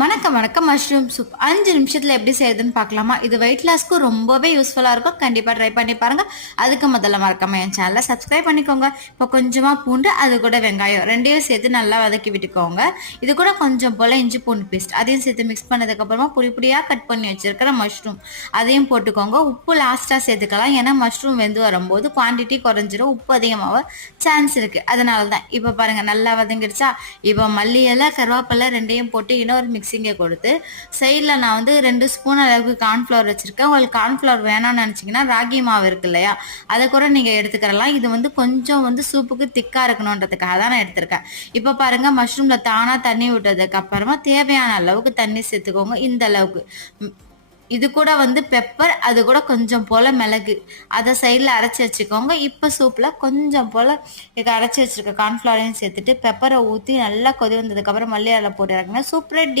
வணக்கம் வணக்கம். Mushroom soup 5 நிமிஷத்துல எப்படி செய்யுதுன்னு பார்க்கலாமா? இது வெயிட் லாஸ்க்கு ரொம்பவே யூஸ்ஃபுல்லா இருக்கும். கண்டிப்பா ட்ரை பண்ணி பாருங்க. அதுக்கு முதல்ல மறக்காம என் சேனலை சப்ஸ்கிரைப் பண்ணிக்கோங்க. இப்போ கொஞ்சமா பூண்டு, அது கூட வெங்காயம் ரெண்டையும் சேர்த்து நல்லா வதக்கி விட்டுக்கோங்க. இது கூட கொஞ்சம் போல இஞ்சி பூண்டு பேஸ்ட் அதையும் சேர்த்து மிக்ஸ் பண்ணதுக்கு அப்புறமா பொடி பொடியா கட் பண்ணி வச்சிருக்கிற மஷ்ரூம் அதையும் போட்டுக்கோங்க. உப்பு லாஸ்டா சேர்த்துக்கலாம். ஏன்னா மஷ்ரூம் வெந்து வரும்போது குவான்டிட்டி குறைஞ்சிரும், உப்பு அதிகமாக சான்ஸ் இருக்கு. அதனால தான். இப்போ பாருங்க நல்லா வதங்கிடுச்சா? இப்போ மல்லி இலை கருவேப்பிலை ரெண்டையும் போட்டு இன்னொரு மிக்சிங்கை கொடுத்து சைடில் நான் வந்து 2 ஸ்பூன் அளவுக்கு கார்ன்ஃப்ளவர் வச்சுருக்கேன். உங்களுக்கு கார்ன்ஃப்ளவர் வேணாம்னு நினச்சிங்கன்னா ராகி மாவு இருக்கு இல்லையா, அதை கூட நீங்கள் எடுத்துக்கிறலாம். இது வந்து கொஞ்சம் வந்து சூப்புக்கு திக்காக இருக்கணுன்றதுக்காக தான் நான் எடுத்திருக்கேன். இப்போ பாருங்கள், மஷ்ரூமில் தானாக தண்ணி விட்டதுக்கு அப்புறமா தேவையான அளவுக்கு தண்ணி சேர்த்துக்கோங்க. இந்த அளவுக்கு. இது கூட வந்து பெப்பர், அது கூட கொஞ்சம் போல் மிளகு, அதை சைடில் அரைச்சி வச்சுக்கோங்க. இப்போ சூப்பில் கொஞ்சம் போல் அரைச்சி வச்சுருக்க கார்ன்ஃப்ளவரையும் சேர்த்துட்டு பெப்பரை ஊற்றி நல்லா கொதி வந்ததுக்கப்புறம் மல்லி இலை போட்டு இறக்குங்க. Soup ready.